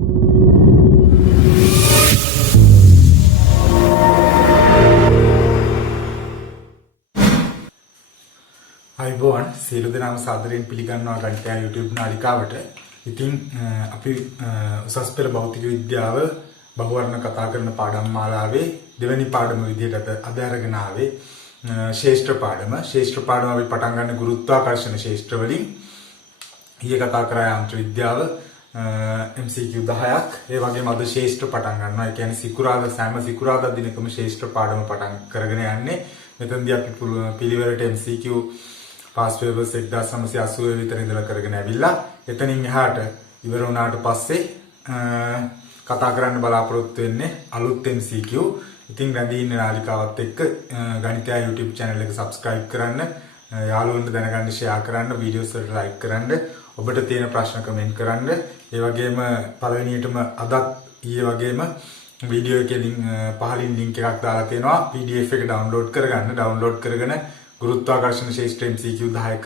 අයිබෝන් සියලු දෙනාම සාදරයෙන් පිළිගන්නවා ගණිතය YouTube නාලිකාවට. ඉතින් අපි උසස් පෙළ භෞතික විද්‍යාව බහුවර්ණ කතා කරන පාඩම් මාලාවේ දෙවැනි පාඩම විදිහට අද අරගෙන ආවේ ශේෂ්ත්‍ර පාඩම. ශේෂ්ත්‍ර පාඩම අපි පටන් ගන්න ගුරුත්වාකර්ෂණ ශේෂ්ත්‍ර වලින්. ඊයේ කතා කරා යන්ත්‍ර විද්‍යාව MCQ 10ක්. ඒ වගේම අද ශේෂ්ත්‍ර පටන් ගන්නවා. ඒ කියන්නේ සිකුරාදා සෑම සිකුරාදා දිනකම ශේෂ්ත්‍ර පාඩම පටන් කරගෙන යන්නේ. මෙතනදී අපි පිළිවෙලට MCQ පාස් පේපර්ස් 1980 විතර ඉඳලා කරගෙන ඇවිල්ලා එතනින් එහාට ඉවර වුණාට පස්සේ කතා කරන්න බලාපොරොත්තු වෙන්නේ අලුත් MCQ. ඉතින් රැඳී ඉන්න නාලිකාවත් එක්ක ගණිතය YouTube channel එක subscribe කරන්න, යාළුවන්ට දැනගන්න share කරන්න, videos වලට like කරන්න, ඔබට තියෙන ප්‍රශ්න comment කරන්න. ඒ වගේම පළවෙනියටම අදත් ඊයේ වගේම වීඩියෝ එකේ පහලින් link එකක් දාලා තියෙනවා. PDF එක download කරගන්න. download කරගෙන ගුරුත්වාකර්ෂණ ශේෂ්ත්‍ර MCQ 10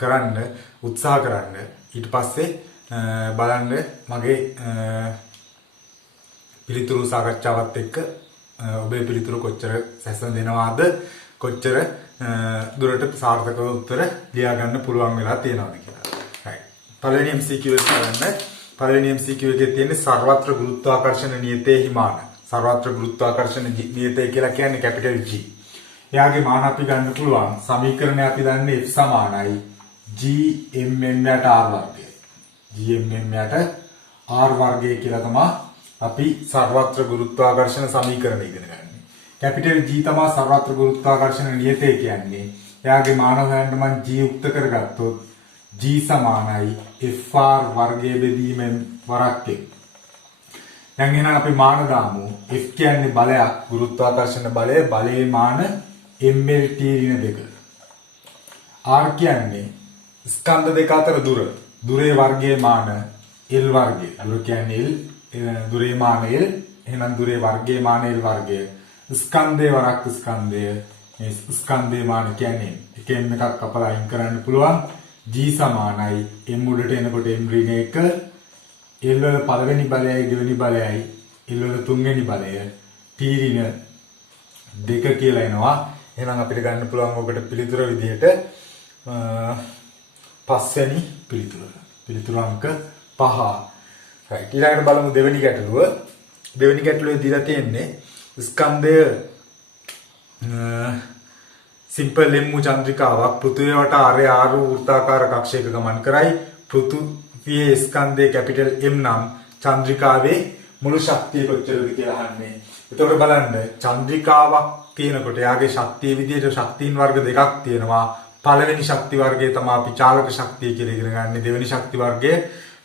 කරන්න උත්සාහ කරන්න. ඊට පස්සේ බලන්න මගේ පිළිතුරු සාකච්ඡාවත් එක්ක ඔබේ පිළිතුරු කොච්චර සැසඳෙනවද, කොච්චර දුරට සාර්ථකව උත්තර ලියා ගන්න පුළුවන් වෙලා තියෙනවද කියලා. right. පළවෙනි MCQ එක බලන්න. පළවෙනි MCQ එකේ තියෙන්නේ සර්වත්‍ර ගුරුත්වාකර්ෂණ නියතේහි මාන. සර්වත්‍ර ගුරුත්වාකර්ෂණ නියතය කියලා කියන්නේ කැපිටල් G. එයාගේ මාන අපි ගන්න පුළුවන් සමීකරණය අපි දන්නේ F සමානයි GMM යට R වර්ගය. GMM යට R වර්ගය කියලා තමයි අපි සර්වත්‍ර ගුරුත්වාකර්ෂණ සමීකරණය ඉගෙන ගන්න. කැපිටල් G තමයි සර්වත්‍ර ගුරුත්වාකර්ෂණ නියතය කියන්නේ. එයාගේ මාන හොයන්න මම G යුක්ත කරගත්තොත් G සමානයි FR වර්ගය බෙදීමෙන් වරක් එක. දැන් එහෙනම් අපි මාන දාමු. F කියන්නේ බලයක්, ගුරුත්වාකර්ෂණ බලය, බලයේ මාන MLT ඍණ 2. R කියන්නේ ස්කන්ධ දෙක අතර දුර. දුරේ වර්ගයේ මාන L වර්ගය. දුර කියන්නේ L, දුරේ මාන L. එහෙනම් දුරේ වර්ගයේ මාන L වර්ගය. ස්කන්ධේ වරක් ස්කන්ධය. මේ ස්කන්ධේ මාන කියන්නේ එකෙන් එකක් කපලා අයින් කරන්න පුළුවන්. G සමානයි M උඩට එනකොට M ඍණ 1. L වල පළවෙනි බලයයි දෙවෙනි බලයයි L වල තුන්වෙනි බලය T ඍණ 2 කියලා එනවා. එහෙනම් අපිට ගන්න පුළුවන් ඔබට පිළිතුර විදිහට පස්වෙනි පිළිතුර. පිළිතුර අංක 5. right. ඊළඟට බලමු දෙවෙනි ගැටලුව. දෙවෙනි ගැටලුවේ දීලා තියෙන්නේ ස්කන්ධය සිම්පල් M චන්ද්‍රිකාවක් පෘථිවිය වට ආරය ආරු වෘත්තාකාර කක්ෂයක ගමන් කරයි. පෘථිවියේ ස්කන්ධයේ කැපිටල් M නම් චන්ද්‍රිකාවේ මුළු ශක්තිය කොච්චරද කියලා අහන්නේ. එතකොට බලන්න චන්ද්‍රිකාවක් තියෙනකොට යාගේ ශක්තිය විදිහට ශක්තියින් වර්ග දෙකක් තියෙනවා. පළවෙනි ශක්ති වර්ගය තමයි අපි චාලක ශක්තිය කියලා ඉගෙන ගන්න. දෙවෙනි ශක්ති වර්ගය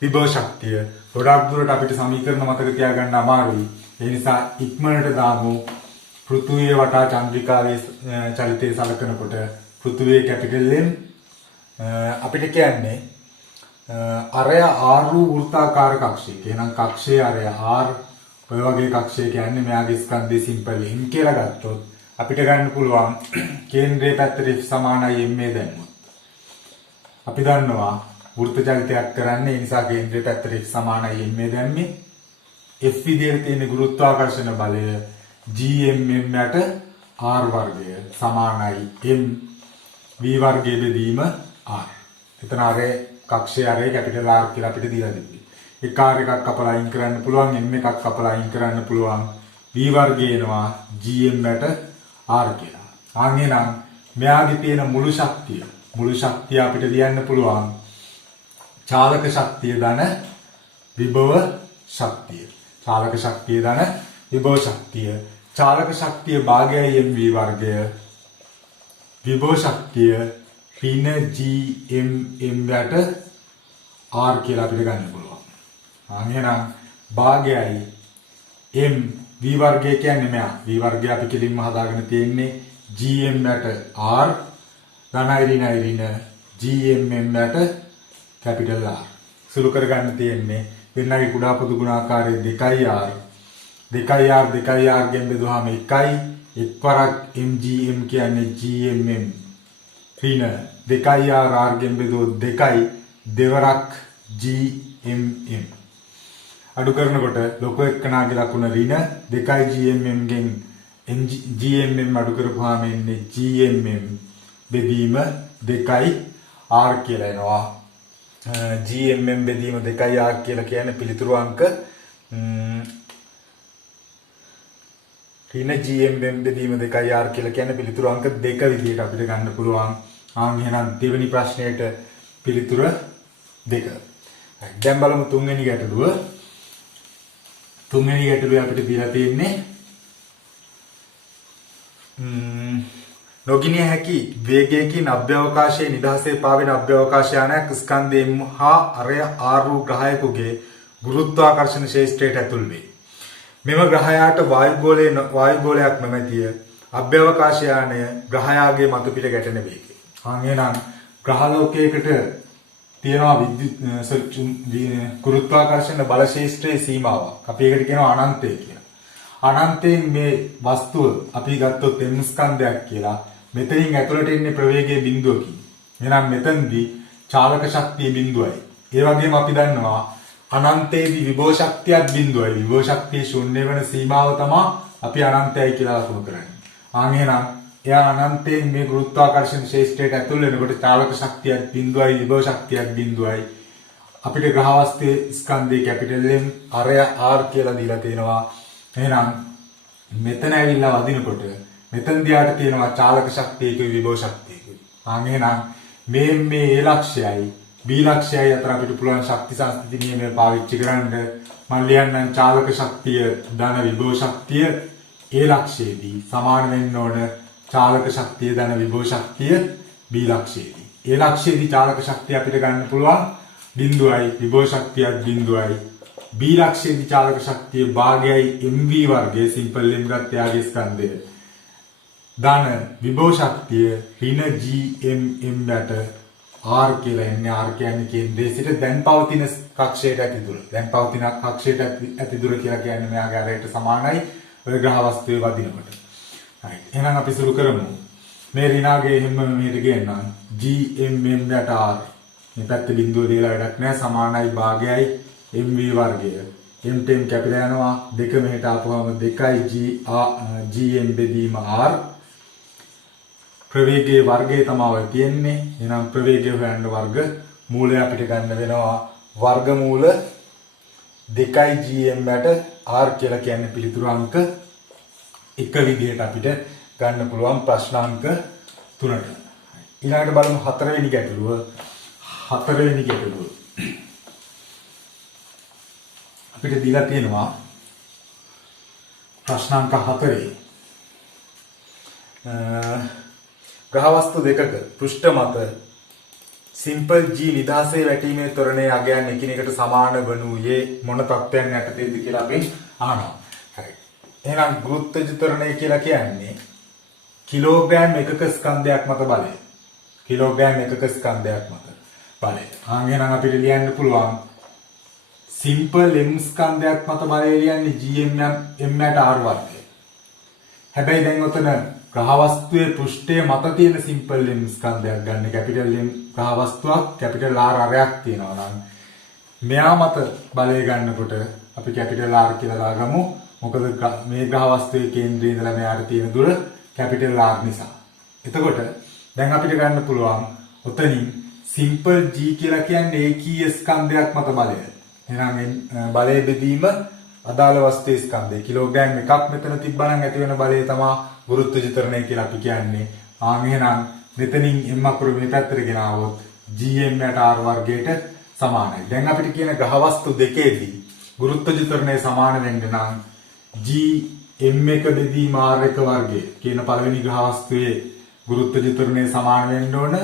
විභව ශක්තිය. ගොඩක් දුරට අපිට සමීකරණ මතක තියාගන්න අමාරුයි. ඒ නිසා ඉක්මනට දාමු පෘථිවිය වටා චන්ද්‍රිකාවේ චලිතය සලකනකොට පෘථිවියේ කැපිටල් M අපිට කියන්නේ අරය R වෘත්තාකාර කක්ෂයක. එහෙනම් කක්ෂයේ අරය R ඔය වගේ කක්ෂය කියන්නේ මෙයාගේ ස්කන්ධයේ සිම්පල් M කියලා ගත්තොත් අපිට ගන්න පුළුවන් කේන්ද්‍රයේ පැත්තට F සමානයි MA දැම්මොත්. අපි දන්නවා වෘත්ත චලිතයක් කරන්නේ ඒ නිසා කේන්ද්‍රයේ පැත්තට F සමානයි MA දැම්මේ. F විදිහට තියෙන ගුරුත්වාකර්ෂණ බලය GMM යට R වර්ගය සමානයි M V වර්ගයේ බෙදීම R. එතන අරේ කක්ෂයේ අරේ කැපිටල් R කියලා අපිට දීලා තිබ්බේ. එක R එකක් කපලා අයින් කරන්න පුළුවන්, M එකක් කපලා අයින් කරන්න පුළුවන්. V වර්ගය එනවා GM යට R කියලා. ආන්ගෙනම් මෙයාගේ තියෙන මුළු ශක්තිය අපිට ලියන්න පුළුවන් චාලක ශක්තිය ධන විභව ශක්තිය. චාලක ශක්තිය ධන විභව ශක්තිය. චාලක ශක්තිය භාගයයි MV වර්ගය. විභව ශක්තිය ඍණ GMM යට R කියලා අපිට ගන්න පුළුවන්. එහෙනම් භාගයයි M V වර්ගය කියන්නේ මෙයා. V වර්ගය අපි කෙලින්ම හදාගෙන තියෙන්නේ GM යට R ධනයි ඍණයි ඍණ GMM යට කැපිටල් R. සුළු කරගන්න තියෙන්නේ වෙනගේ කුඩා පොදු ගුණාකාරයේ 2R 2R ගෙන් බෙදුවාම 1යි. එක්වරක් MGM කියන්නේ GMM ඍණ 2R ගෙන් බෙදුවොත් 2යි. දෙවරක් GMM. අඩු කරනකොට ලොකු එක්කනාගේ ලකුණ ඍණ 2 GMM ගෙන් GMM අඩු කරපුවාම එන්නේ GMM බෙදීම 2 R කියලා එනවා. GMM බෙදීම 2 R කියලා කියන්නේ පිළිතුරු අංක ඍණ GMM බෙදීම 2 R කියලා කියන්නේ පිළිතුරු අංක 2 විදිහට අපිට ගන්න පුළුවන්. එහෙනම් දෙවෙනි ප්‍රශ්නයට පිළිතුර 2. දැන් බලමු තුන්වෙනි ගැටලුව. තුන්වෙනි ගැටලුවේ අපිට දීලා තියෙන්නේ නොගිනිය හැකි වේගයකින් අභ්‍යවකාශයේ නිදහසේ පාවෙන අභ්‍යවකාශ යානයක් ස්කන්ධ M හා අරය R වූ ග්‍රහයකගේ ගුරුත්වාකර්ෂණ ක්ෂේත්‍රයට ඇතුල් වේ. මෙම ග්‍රහයාට වායුගෝලයක් නොමැතිය. අභ්‍යවකාශ යානය ග්‍රහයාගේ මතු පිට ගැටෙන වේගය. එහෙනම් ග්‍රහලෝකයකට තියෙනවා ගුරුත්වාකර්ෂණ බල ක්ෂේත්‍රයේ සීමාවක්. අපි ඒකට කියනවා අනන්තය කියලා. අනන්තයෙන් මේ වස්තුව අපි ගත්තොත් M ස්කන්ධයක් කියලා. මෙතනින් ඇතුළට එන්නේ ප්‍රවේගයේ බිඳුවකින්. එහෙනම් මෙතනදී චාලක ශක්තිය බිඳුවයි. ඒ වගේම අපි දන්නවා අනන්තයේදී විභව ශක්තියත් බිඳුවයි. විභව ශක්තිය ශූන්‍ය වෙන සීමාව තමයි අපි අනන්තයයි කියලා ලකුණු කරන්නේ. එහෙනම් එයා අනන්තයෙන් මේ ගුරුත්වාකර්ෂණ ක්ෂේත්‍රයට ඇතුල් වෙනකොට චාලක ශක්තියක් බිඳුවයි විභව ශක්තියක් බිඳුවයි. අපිට ග්‍රහ වස්තුවේ ස්කන්ධයේ කැපිටල් M අරය R කියලා දීලා තියෙනවා. එහෙනම් මෙතන ඇවිල්ලා වදිනකොට මෙතන දිහාට තියෙනවා චාලක ශක්තියකුයි විභව ශක්තියකුයි. එහෙනම් මේ A ලක්ෂයයි B ලක්ෂයයි අතර අපිට පුළුවන් ශක්ති සංස්ථිති නියමය පාවිච්චි කරන්න. මම ලියන්නම් චාලක ශක්තිය ධන විභව ශක්තිය A ලක්ෂයේදී සමාන වෙන්න ඕන චාලක ශක්තිය ධන විභව ශක්තිය B ලක්ෂයේදී. A ලක්ෂයේදී චාලක ශක්තිය අපිට ගන්න පුළුවන් බිඳුවයි විභව ශක්තියත් බිඳුවයි. B ලක්ෂයේදී චාලක ශක්තිය භාගයයි MV වර්ගයේ සිම්පල් M ගත්ත යාගේ ස්කන්ධය. ධන විභව ශක්තිය ඍණ GMM යට R කියලා එන්නේ. R කියන්නේ කේන්ද්‍රයේ සිට දැන් පවතින කක්ෂයට ඇති දුර. දැන් පවතින කක්ෂයට ඇති දුර කියලා කියන්නේ මෙයාගේ අරයට සමානයි ඔය ග්‍රහ වස්තුවේ වදිනකොට. හරි. එහෙනම් අපි සුරු කරමු. මේ ඍණාගේ හැම මෙහෙට ගේන්නම්. GMM යට R. මේ පැත්තේ බිඳුව දීලා වැඩක් නැහැ. සමානයි භාගයයි MV වර්ගය. M ටෙන් කැපිලා යනවා. දෙක මෙහෙට ආපුවම 2 GM බෙදීම R. ප්‍රවේගයේ වර්ගය තමයි තියෙන්නේ. එහෙනම් ප්‍රවේගය හොයන්න වර්ග මූලය අපිට ගන්න වෙනවා වර්ගමූල 2 GM යට R කියලා කියන්නේ පිළිතුරු අංක 1 විදිහට අපිට ගන්න පුළුවන් ප්‍රශ්නාංක 3ට. ඊළඟට බලමු හතරවෙනි ගැටලුව. හතරවෙනි ගැටලුව අපිට දීලා තියෙනවා ප්‍රශ්නාංක 4. ග්‍රහ වස්තු දෙකක පෘෂ්ඨ මත සිම්පල් G නිදහසේ වැටීමේ ත්වරණයේ අගයන් එකිනෙකට සමාන වනුයේ මොන තත්ත්වයන් යටතේද කියලා අපි අහනවා. හරි. එහෙනම් ගුරුත්වජ ත්වරණය කියලා කියන්නේ කිලෝග්‍රෑම් එකක ස්කන්ධයක් මත බලය. කිලෝග්‍රෑම් එකක ස්කන්ධයක් මත බලය. එහෙනම් අපිට ලියන්න පුළුවන් සිම්පල් M ස්කන්ධයක් මත බලය ලියන්නේ GM M යට R වර්ගය. හැබැයි දැන් ඔතන ග්‍රහ වස්තුවේ පෘෂ්ඨය මත තියෙන සිම්පල් M ස්කන්ධයක් ගන්න. කැපිටල් M ග්‍රහ වස්තුවක් කැපිටල් R අරයක් තියෙනවා නම් මෙයා මත බලය ගන්නකොට අපි කැපිටල් R කියලා දාගමු. මොකද මේ ග්‍රහ වස්තුවේ කේන්ද්‍රයේ ඉඳලා මෙයාට තියෙන දුර කැපිටල් R නිසා. එතකොට දැන් අපිට ගන්න පුළුවන් ඔතනින් සිම්පල් G කියලා කියන්නේ ඒකීය ස්කන්ධයක් මත බලය. එහෙනම් බලය බෙදීම අදාළ වස්තුවේ ස්කන්ධය. කිලෝග්‍රෑම් එකක් මෙතන තිබ්බනම් ඇති වෙන බලය තමයි ගුරුත්වජ ත්වරණය කියලා අපි කියන්නේ. එහෙනම් මෙතනින් M අකුර මේ පැත්තට ගෙනාවොත් GM යට R වර්ගයට සමානයි. දැන් අපිට කියන ග්‍රහ වස්තු දෙකේදී ගුරුත්වජ ත්වරණය සමාන වෙන්න නම් GM1 බෙදීම R1 වර්ගය කියන පළවෙනි ග්‍රහ වස්තුවේ ගුරුත්වජ ත්වරණය සමාන වෙන්න ඕන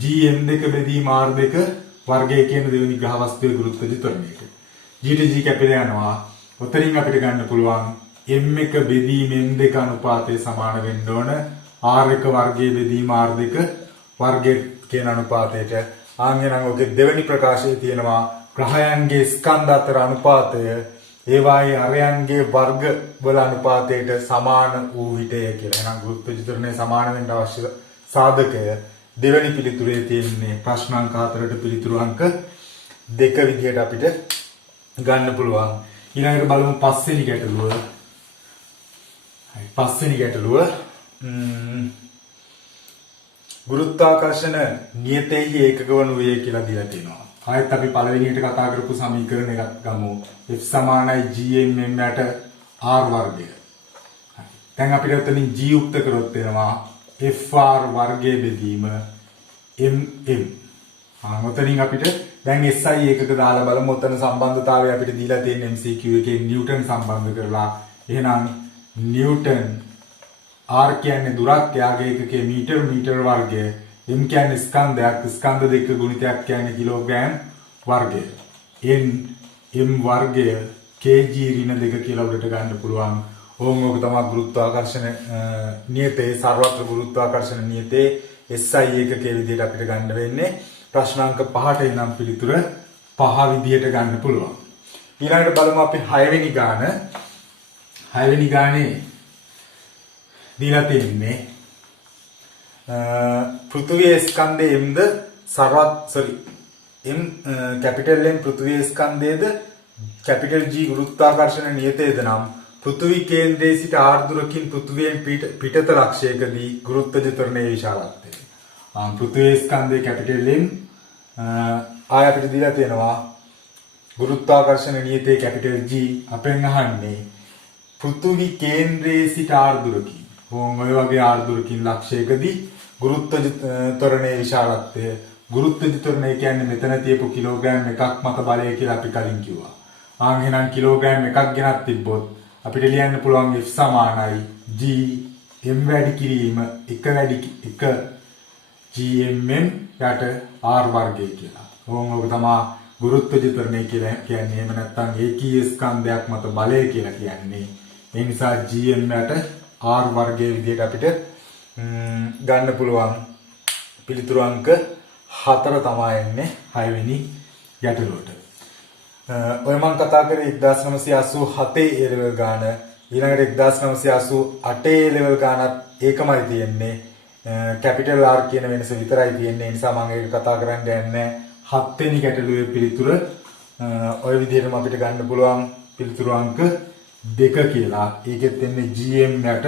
GM2 බෙදීම R2 වර්ගය කියන දෙවෙනි ග්‍රහ වස්තුවේ ගුරුත්වජ ත්වරණයට. G to G කැපිලා යනවා. ඔතනින් අපිට ගන්න පුළුවන් M1 බෙදීම M2 අනුපාතය සමාන වෙන්න ඕන R1 වර්ගයේ බෙදීම R2 වර්ගය කියන අනුපාතයට. එහෙනම් ඔගේ දෙවෙනි ප්‍රකාශයේ තියෙනවා ග්‍රහයන්ගේ ස්කන්ධ අතර අනුපාතය ඒවායේ අරයන්ගේ වර්ග වල අනුපාතයට සමාන වූ විටය කියලා. එහෙනම් ගුරුත්වජ ත්වරණය සමාන වෙන්න අවශ්‍ය සාධකය දෙවෙනි පිළිතුරේ තියෙන්නේ ප්‍රශ්නාංක 4ට පිළිතුරු අංක 2 විදිහට අපිට ගන්න පුළුවන්. ඊළඟට බලමු පස්වෙනි ගැටලුව. පස්වෙනි ගැටලුව ගුරුත්වාකර්ෂණ නියතයේ ඒකක වන වේ කියලා දීලා තියෙනවා. ආයෙත් අපි පළවෙනියට කතා කරපු සමීකරණ එකක් ගමු. F සමානයි gmm යට r වර්ගය. දැන් අපිට උතනින් g යුක්ත කරොත් වෙනවා fr වර්ගය බෙදීම mm. උතනින් අපිට දැන් SI ඒකක දාලා බලමු. උතන සම්බන්ධතාවය අපිට දීලා තියෙන MCQ එකේ නිව්ටන් සම්බන්ධ කරලා. එහෙනම් නිව්ටන් R කියන්නේ දුරක්, යාගේ එකකේ මීටර වර්ගය, m කියන්නේ ස්කන්ධයක්, ස්කන්ධ දෙක ගුණිතයක් කියන්නේ කිලෝග්‍රෑම් වර්ගය. m වර්ගය kg ඍණ 2 කියලා උඩට ගන්න පුළුවන්. ඕක තමයි ගුරුත්වාකර්ෂණ නියතේ, සර්වත්‍ර ගුරුත්වාකර්ෂණ නියතේ SI ඒකකයේ විදිහට අපිට ගන්න වෙන්නේ. ප්‍රශ්නාංක 5ට ඉඳන් පිළිතුර 5 විදිහට ගන්න පුළුවන්. ඊළඟට බලමු අපි 6 වෙනි ගාන. 6 වෙනි ගානේ දීලා තියෙන්නේ පෘථිවියේ ස්කන්ධයේ mද කැපිටල් M පෘථිවියේ ස්කන්ධයේද කැපිටල් G ගුරුත්වාකර්ෂණ නියතයේද නම් පෘථිවි කේන්ද්‍රයේ සිට r දුරකින් පෘථිවියෙන් පිටත ලක්ෂයකදී ගුරුත්වජ ත්වරණයේ විශාලත්වය. පෘථිවියේ ස්කන්ධයේ කැපිටල් M ආය අපිට දීලා තියෙනවා ගුරුත්වාකර්ෂණ නියතයේ කැපිටල් G. අපෙන් අහන්නේ පෘථිවි කේන්ද්‍රයේ සිට r දුරකින් ඔය වගේ r දුරකින් ලක්ෂයකදී ගුරුත්වජ ත්වරණයේ විශාලත්වය. ගුරුත්වජ ත්වරණය කියන්නේ මෙතන තියපු කිලෝග්‍රෑම් එකක් මත බලය කියලා අපි කලින් කිව්වා. එහෙනම් කිලෝග්‍රෑම් එකක් ගෙනත් තිබ්බොත් අපිට ලියන්න පුළුවන් F සමානයි G m වැඩි කිරීම 1 gmm යට r වර්ගය කියලා. ඕක තමයි ගුරුත්වජ ත්වරණය කියලා කියන්නේ. එහෙම නැත්නම් ඒකීය ස්කන්ධයක් මත බලය කියලා කියන්නේ. ඒ නිසා gm යට r වර්ගයේ විදිහට අපිට ගන්න පුළුවන්. පිළිතුරු අංක 4 තමයි එන්නේ 6 වෙනි ගැටලුවට. ඔය මම කතා කරේ 1987 A level ගාන. ඊළඟට 1988 A level ගානත් ඒකමයි තියෙන්නේ. කැපිටල් R කියන වෙනස විතරයි තියෙන්නේ. ඒ නිසා මම ඒක කතා කරන්න යන්නේ 7 වෙනි ගැටලුවේ පිළිතුර ඔය විදිහටම අපිට ගන්න පුළුවන්. පිළිතුරු අංක 2 කියලා. ඒකෙත් එන්නේ gm යට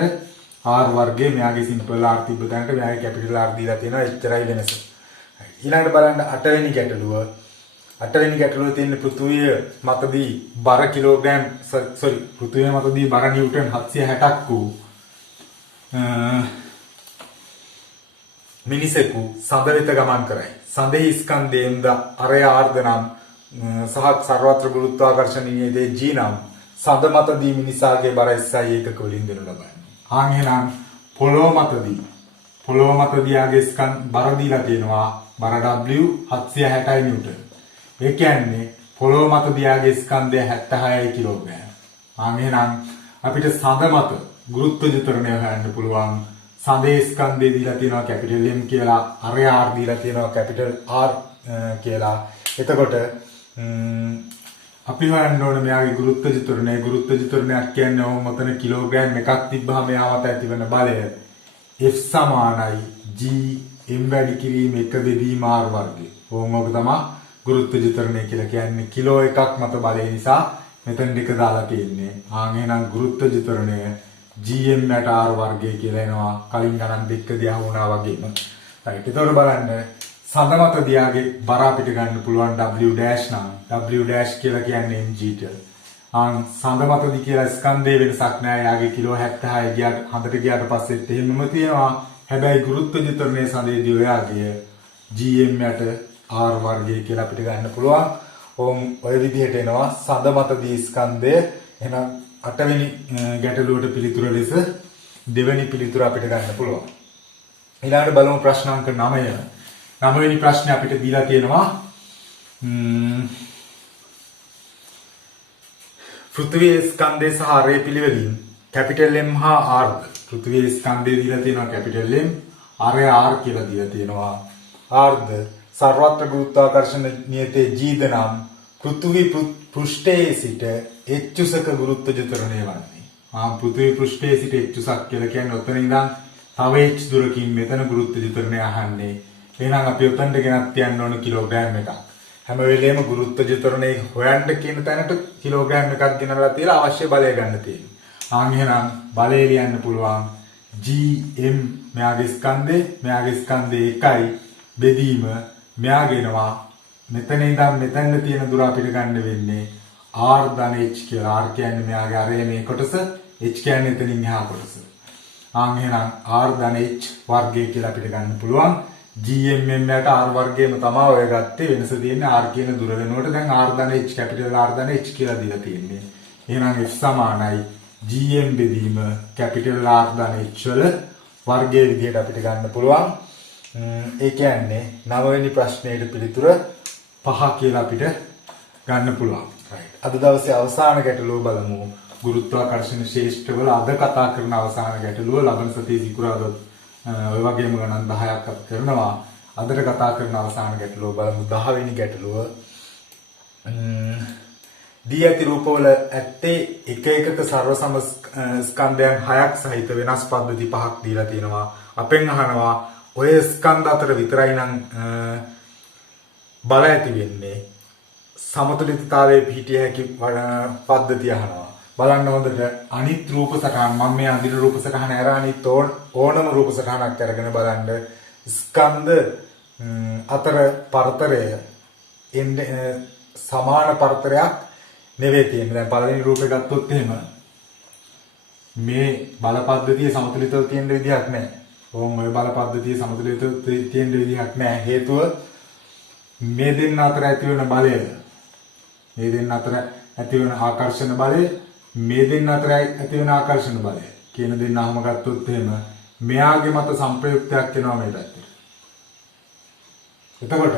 r වර්ගය. මෙයාගේ සිම්පල් r තිබ්බ තැනට මෙයාගේ කැපිටල් R දීලා තියෙනවා. එච්චරයි වෙනස. ඊළඟට බලන්න 8 වෙනි ගැටලුව. 8 වෙනි ගැටලුවේ තියෙන පෘථුවිය මතදී බර කිලෝග්‍රෑම් පෘථුවිය මතදී බර නිව්ටන් 760ක් වූ මිනිසෙකු සඳ වෙත ගමන් කරයි. සඳෙහි ස්කන්ධයෙන්ද අරය ආර්ධනම් සහ සර්වත්‍ර ගුරුත්වාකර්ෂණීයයේ G නම් සඳ මතදී මිනිසාගේ බර SI ඒකක වලින් දෙනු ලබන්නේ. එහෙනම් පොළොව මතදී ආගේ බර දීලා තියෙනවා. බර W 760 නිව්ටන්. ඒ කියන්නේ පොළොව මතදී ආගේ ස්කන්ධය 76 කිලෝග්‍රෑම්. එහෙනම් අපිට සඳ මත ගුරුත්වජ ත්වරණය හොයන්න පුළුවන්. සඳේ ස්කන්ධය දීලා තියෙනවා කැපිටල් M කියලා, අරය R දීලා තියෙනවා කැපිටල් R කියලා. එතකොට අපි හොයන්න ඕනේ මෙයාගේ ගුරුත්වජ ත්වරණය. ගුරුත්වජ ත්වරණයක් කියන්නේ ඕම මතන කිලෝග්‍රෑම් එකක් තිබ්බහම එයාට ඇතිවන බලය F සමානයි G m වැඩි කිරීම 1 බෙදීම r වර්ගය. ඕක තමයි ගුරුත්වජ ත්වරණය කියලා කියන්නේ. කිලෝ එකක් මත බලය නිසා මෙතන දෙක දාලා තියෙන්නේ. එහෙනම් ගුරුත්වජ ත්වරණය gm යට r වර්ගය කියලා එනවා. කලින් ගණන් දෙකදී අහුණා වගේම. right. ඒතකොට බලන්න සඳ මත දියාගේ බර අපිට ගන්න පුළුවන් w dash නම් w dash කියලා කියන්නේ mg ට. සඳ මතදී කියලා ස්කන්ධයේ වෙනසක් නැහැ. යාගේ කිලෝ 76 ගියාට හඳට ගියාට පස්සෙත් එහෙමම තියෙනවා. හැබැයි ගුරුත්වජ ත්වරණයේ සඳේදී ඔයාගේ gm යට r වර්ගය කියලා අපිට ගන්න පුළුවන්. ඔය විදිහට එනවා සඳ මතදී ස්කන්ධය. එහෙනම් 8 වෙනි ගැටලුවට පිළිතුර ලෙස දෙවෙනි පිළිතුර අපිට ගන්න පුළුවන්. ඊළඟට බලමු ප්‍රශ්නාංක 9. 9 වෙනි ප්‍රශ්නේ අපිට දීලා තියෙනවා පෘථිවියේ ස්කන්ධය සහ ආරය පිළිවෙලින් කැපිටල් M හා R. පෘථිවියේ ස්කන්ධය දීලා තියෙනවා කැපිටල් M, ආරය R කියලා දීලා තියෙනවා. R ද සර්වත්‍ර ගුරුත්වාකර්ෂණ නියතේ G ද නම් පෘථිවි පෘෂ්ඨයේ සිට එච්චුසක ගුරුත්වජ ත්වරණය වන්නේ. පෘථිවි පෘෂ්ඨයේ සිට එච්චුසක් කියලා කියන්නේ ඔතන ඉඳන් තව h දුරකින් මෙතන ගුරුත්වජ ත්වරණය අහන්නේ. එහෙනම් අපි උතන්ට ගෙනත් තියන්න ඕන කිලෝග්‍රෑම් එකක්. හැම වෙලේම ගුරුත්ව ජතරණේ හොයන්න කියන තැනට කිලෝග්‍රෑම් එකක් ගෙනලා තියලා අවශ්‍ය බලය ගන්න තියෙනවා. ආන් එහෙනම් බලය ලියන්න පුළුවන් gm මෙයාගේ ස්කන්ධේ 1යි බෙදීම මෙයාගෙනවා මෙතන ඉඳන් මෙතන තියෙන දුර අපිට ගන්න වෙන්නේ r ධන h කියලා. r කියන්නේ මෙයාගේ අරේ මේ කොටස, h කියන්නේ එතනින් එහා කොටස. ආන් එහෙනම් r ධන h වර්ගය කියලා අපිට ගන්න පුළුවන්. GMM යට r වර්ගයම තමයි ඔය ගත්තේ. වෙනස තියෙන්නේ r කියන දුර වෙනුවට දැන් r ධන h කැපිටල් r ධන h කියලා දීලා තියෙන්නේ. එහෙනම් f සමානයි GM බෙදීම කැපිටල් R ධන h වල වර්ගයේ විදිහට අපිට ගන්න පුළුවන්. ඒ කියන්නේ 9 වෙනි ප්‍රශ්නයේ පිළිතුර 5 කියලා අපිට ගන්න පුළුවන්. right. අද දවසේ අවසාන ගැටලුව බලමු. ගුරුත්වාකර්ෂණ ශේෂ්ත්‍රවල අද කතා කරන අවසාන ගැටලුව ලබන සතියේ සිකුරාදා ඔය වගේම ගණන් 10ක් අත් කරනවා. අදට කතා කරන අවසාන ගැටලුව බලමු. 10 වෙනි ගැටලුව. දී ඇති රූපවල ඇත්තේ එක එකක සර්ව සම ස්කන්ධයන් 6ක් සහිත වෙනස් පද්ධති 5ක් දීලා තියෙනවා. අපෙන් අහනවා ඔය ස්කන්ධ අතර විතරයි නම් බල ඇති වෙන්නේ. සමතුලිතතාවයේ පිහිටිය හැකි පද්ධතිය අහනවා. බලන්න හොඳට අනිත් රූප සටහන් මම මේ අඳින රූප සටහන ඇර අනිත් ඕනම රූප සටහනක් අරගෙන බලන්න ස්කන්ධ අතර පරතරය සමාන පරතරයක් නෙවෙයි තියෙන්නේ. දැන් පළවෙනි රූපේ ගත්තොත් එහෙම මේ බල පද්ධතිය සමතුලිතව තියෙන විදිහක් නැහැ. ඕම් ඔය බල පද්ධතිය සමතුලිතව තියෙන විදිහක් නැහැ. හේතුව මේ දෙන්න අතර ඇති වෙන බලය, මේ දෙන්න අතර ඇති වෙන ආකර්ෂණ බලය, මේ දෙන්න අතර ඇති වෙන ආකර්ෂණ බලය කියන දෙන්නම ගත්තොත් එහෙම මෙයාගේ මත සංප්‍රයුක්තයක් වෙනවා මේ පැත්තට. එතකොට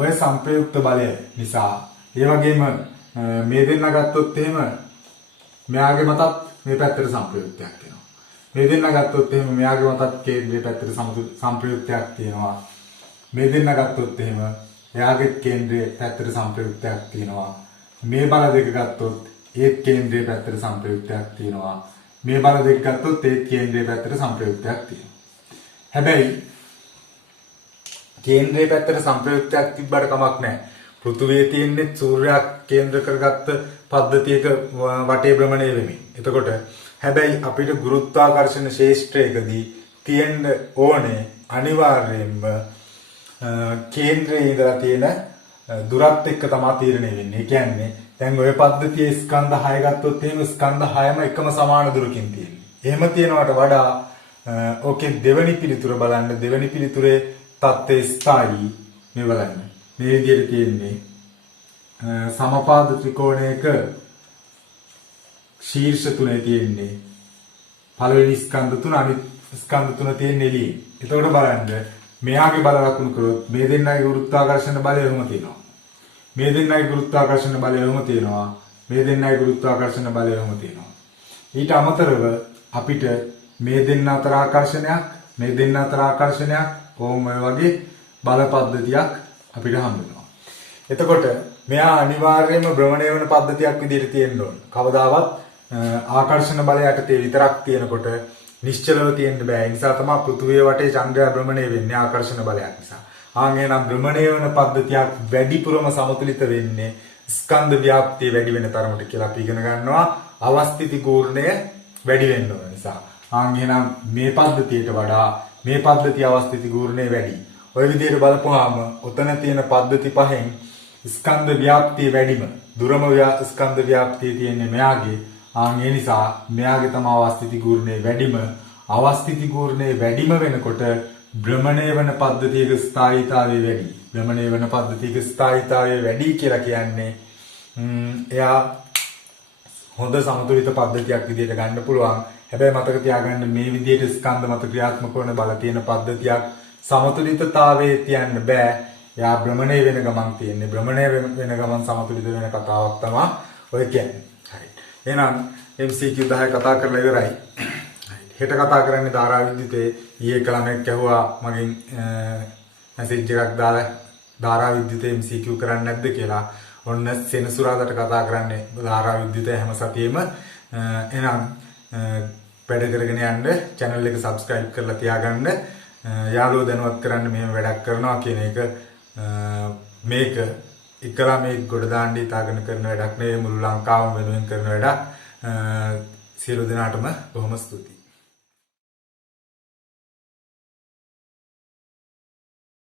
ඔය සංප්‍රයුක්ත බලය නිසා ඒ වගේම මේ දෙන්න ගත්තොත් එහෙම මෙයාගේ මතත් මේ පැත්තට සංප්‍රයුක්තයක් වෙනවා. මේ දෙන්න ගත්තොත් එහෙම මෙයාගේ මතත් කේන්ද්‍රයේ පැත්තට සංප්‍රයුක්තයක් තියෙනවා. මේ දෙන්න ගත්තොත් එහෙම එයාගේ කේන්ද්‍රයේ පැත්තට සංප්‍රයුක්තයක් තියෙනවා. මේ බල දෙක ගත්තොත් ඒත් කේන්ද්‍රයේ පැත්තට සංප්‍රයුක්තයක් තියෙනවා. මේ බල දෙක ගත්තොත් ඒත් කේන්ද්‍රයේ පැත්තට සංප්‍රයුක්තයක් තියෙනවා. හැබැයි කේන්ද්‍රයේ පැත්තට සංප්‍රයුක්තයක් තිබ්බට කමක් නැහැ. පෘථුවියේ තියෙන්නේ සූර්යයා කේන්ද්‍ර කරගත්ත පද්ධතියක වටේ භ්‍රමණය වෙමින්. එතකොට හැබැයි අපිට ගුරුත්වාකර්ෂණ ශේෂ්ත්‍රයකදී තියෙන්න ඕනේ අනිවාර්යයෙන්ම කේන්ද්‍රයේ ඉඳලා තියෙන දුරත් එක්ක තමයි තීරණය වෙන්නේ. ඒ කියන්නේ දැන් ඔය පද්ධතියේ ස්කන්ධ 6 ගත්තොත් එහෙම ස්කන්ධ 6ම එකම සමාන දුරකින් තියෙන්නේ. එහෙම තියෙනවට වඩා ඕකේ දෙවෙනි පිළිතුර බලන්න. දෙවෙනි පිළිතුරේ තත්ත්වය ස්ථායී. මේ බලන්න. මේ විදිහට තියෙන්නේ සමපාද ත්‍රිකෝණයක ශීර්ෂ තුනේ තියෙන්නේ පළවෙනි ස්කන්ධ තුන අනිත් ස්කන්ධ තුන තියෙන්නේ එළියේ. එතකොට බලන්න මෙයාගේ බල ලකුණු කරොත් මේ දෙන්නගේ ගුරුත්වාකර්ෂණ බලය එහෙම තියෙනවා. මේ දෙන්නගේ ගුරුත්වාකර්ෂණ බලය එහෙම තියෙනවා. මේ දෙන්නගේ ගුරුත්වාකර්ෂණ බලය එහෙම තියෙනවා. ඊට අමතරව අපිට මේ දෙන්න අතර ආකර්ෂණයක්, මේ දෙන්න අතර ආකර්ෂණයක් කොහොම වගේ බල පද්ධතියක් අපිට හම්බ වෙනවා. එතකොට මෙයා අනිවාර්යයෙන්ම භ්‍රමණය වෙන පද්ධතියක් විදිහට තියෙන්න ඕන. කවදාවත් ආකර්ෂණ බලය යටතේ විතරක් තියෙනකොට නිශ්චලව තියෙන්න බෑ. ඒ නිසා තමයි පෘථුවිය වටේ චන්ද්‍රයා භ්‍රමණය වෙන්නේ ආකර්ෂණ බලයක් නිසා. ආන් එහෙනම් භ්‍රමණය වෙන පද්ධතියක් වැඩිපුරම සමතුලිත වෙන්නේ ස්කන්ධ ව්‍යාප්තිය වැඩි වෙන තරමට කියලා අපි ඉගෙන ගන්නවා. අවස්ථිති කූර්ණය වැඩි වෙන්න ඕන නිසා. ආන් එහෙනම් මේ පද්ධතියට වඩා මේ පද්ධතිය අවස්ථිති කූර්ණය වැඩි. ඔය විදිහට බලපුවාම ඔතන තියෙන පද්ධති පහෙන් ස්කන්ධ ව්‍යාප්තිය වැඩිම. දුරම ස්කන්ධ ව්‍යාප්තිය තියෙන්නේ මෙයාගේ. ආන් ඒ නිසා මෙයාගේ තමයි අවස්ථිති කූර්ණය වැඩිම. අවස්ථිති කූර්ණය වැඩිම වෙනකොට භ්‍රමණය වෙන පද්ධතියක ස්ථායීතාවය වැඩි. භ්‍රමණය වෙන පද්ධතියක ස්ථායීතාවය වැඩි කියලා කියන්නේ එයා හොඳ සමතුලිත පද්ධතියක් විදිහට ගන්න පුළුවන්. හැබැයි මතක තියාගන්න මේ විදිහට ස්කන්ධ මත ක්‍රියාත්මක වන බල තියෙන පද්ධතියක් සමතුලිතතාවයේ තියන්න බෑ. එයා භ්‍රමණය වෙන ගමන් තියෙන්නේ. භ්‍රමණය වෙන ගමන් සමතුලිත වෙන කතාවක් තමයි ඔය කියන්නේ. හරි. එහෙනම් MCQ 10 කතා කරලා ඉවරයි. හෙට කතා කරන්නේ ධාරා විද්‍යුතේ. ඊයේ ළමෙක් ඇහුවා මගෙන් මැසේජ් එකක් දාලා ධාරා විද්‍යුතේ MCQ කරන්නේ නැද්ද කියලා. ඔන්න සෙනසුරාදාට කතා කරන්නේ ධාරා විද්‍යුතේ හැම සතියෙම. එහෙනම් වැඩ කරගෙන යන්න channel එක subscribe කරලා තියාගන්න. යාළුවෝ දැනුවත් කරන්න මෙහෙම වැඩක් කරනවා කියන එක මේක එකලා මේ ගොඩ දාන්න හිතාගෙන කරන වැඩක් නෙවෙයි මුළු ලංකාවම වෙනුවෙන් කරන වැඩක්. සියලු දෙනාටම බොහොම ස්තුතියි.